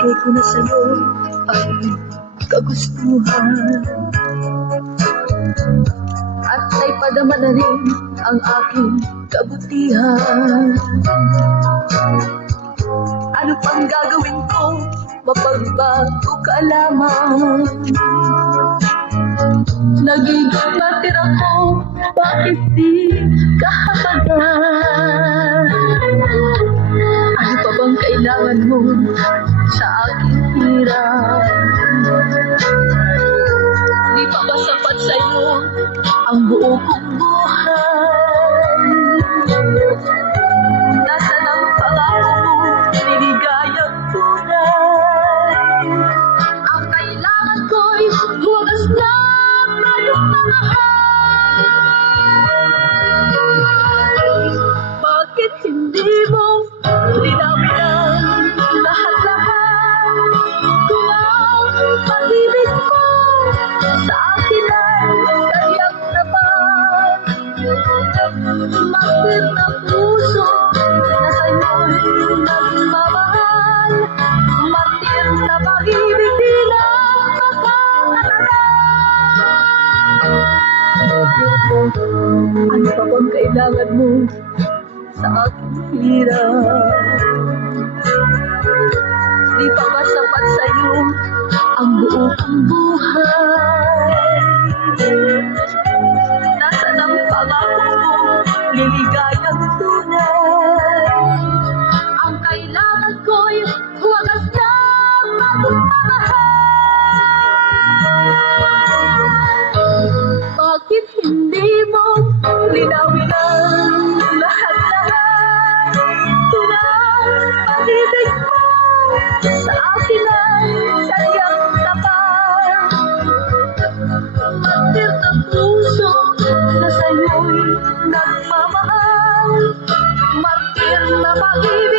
Ibigay ko na sa'yo ang kagustuhan at naipadama na rin ang aking kabutihan. Ano pang gagawin ko, mapagbago ka lamang. Nagiging matir ako, bakit di kahabagan? Ano pa bang kailangan mo sa aking hirap? Di pa ba sapat sa'yo ang buo kong buhay? Nasaan ang pangako mo, liligayang tunay? Ang kailangan ko'y wagas na tayong mamahal. Bakit hindi mo linawin ang lahat-lahat? Kung ang pag-ibig mo sa akin ay kayang naman, bakit na puso na sa'yo'y nagmamahal? Matir na pag-ibig di na ano pa bang kailangan mo sa aking hirap? Di pa ba sapat sa'yo ang buo kong buhay? Nasaan ang pangako mo, liligayang tunay? Ang kailangan ko'y wagas na magmamahal. Bakit hindi mo linawin ang lahat-lahat? Kung ang pag-ibig mo sa akin ay sadyang tapat, matir na puso na sa'yo'y nagmamahal, matir na pag-ibig